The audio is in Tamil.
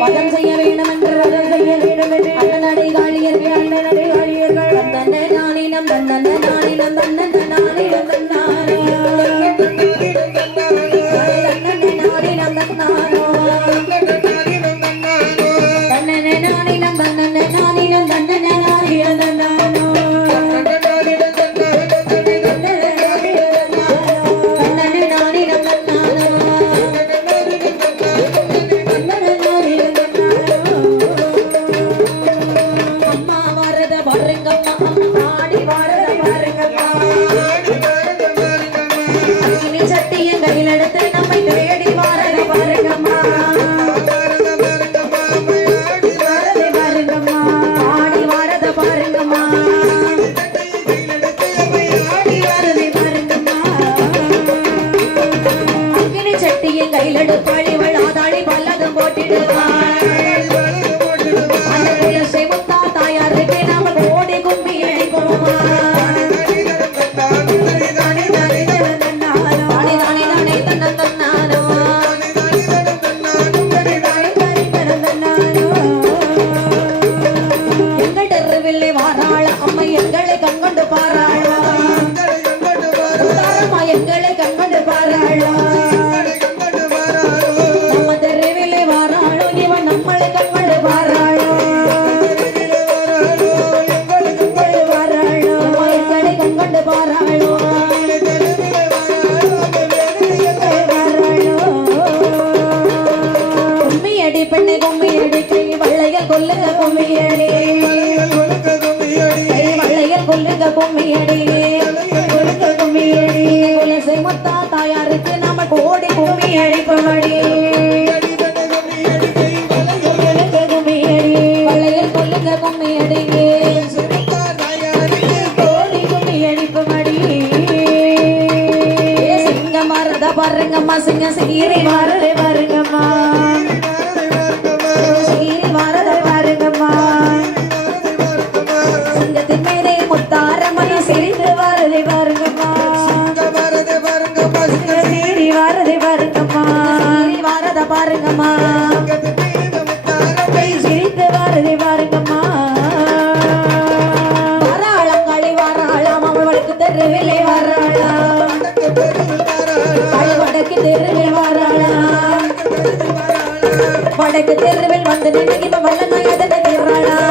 பதம் செய்ய வேண்டும் என்று பதம் செய்ய வேண்டும் என்று அண்ணனடை காளியர்கள் அண்ணனடை காளியர்கள் தன்னே நானினம் தன்னே நானினம் தன்னே நானினம் தன்னாரோ தன்னே நானினம் தன்னாரோ தன்னே நானினம் தன்னே நானினம் தன்னே நானினம் தன்னாரோ தாயாருக்கு நாம கோடி கும்மி அடிப்படி வளையல் கொல்லுங்க கும்மி அடிங்க கோடி கும்மி அடிப்படி சிங்க மரத பாருங்கம்மா சிங்க சீரி மாறதே பாருங்கம்மா சீரி மாறத பாருங்கம்மா சிங்கத்தின் மேலே முத்தாரம்மன் சிரித்து வரதை பாருங்கம்மா சீரி வரதை பாருங்கம்மா சீரி வரத பாருங்கம்மா சிரித்து வரதை பாருங்கம்மா வாராளங்காளி வாராளாம் அவளுக்கு தெருவில்லை வாராளாம் வடக்கு தெருவில் வாராளாம் வடக்கு தெருவில் வந்து நின்று இப்ப வல்லமையதனை தேவராளாம்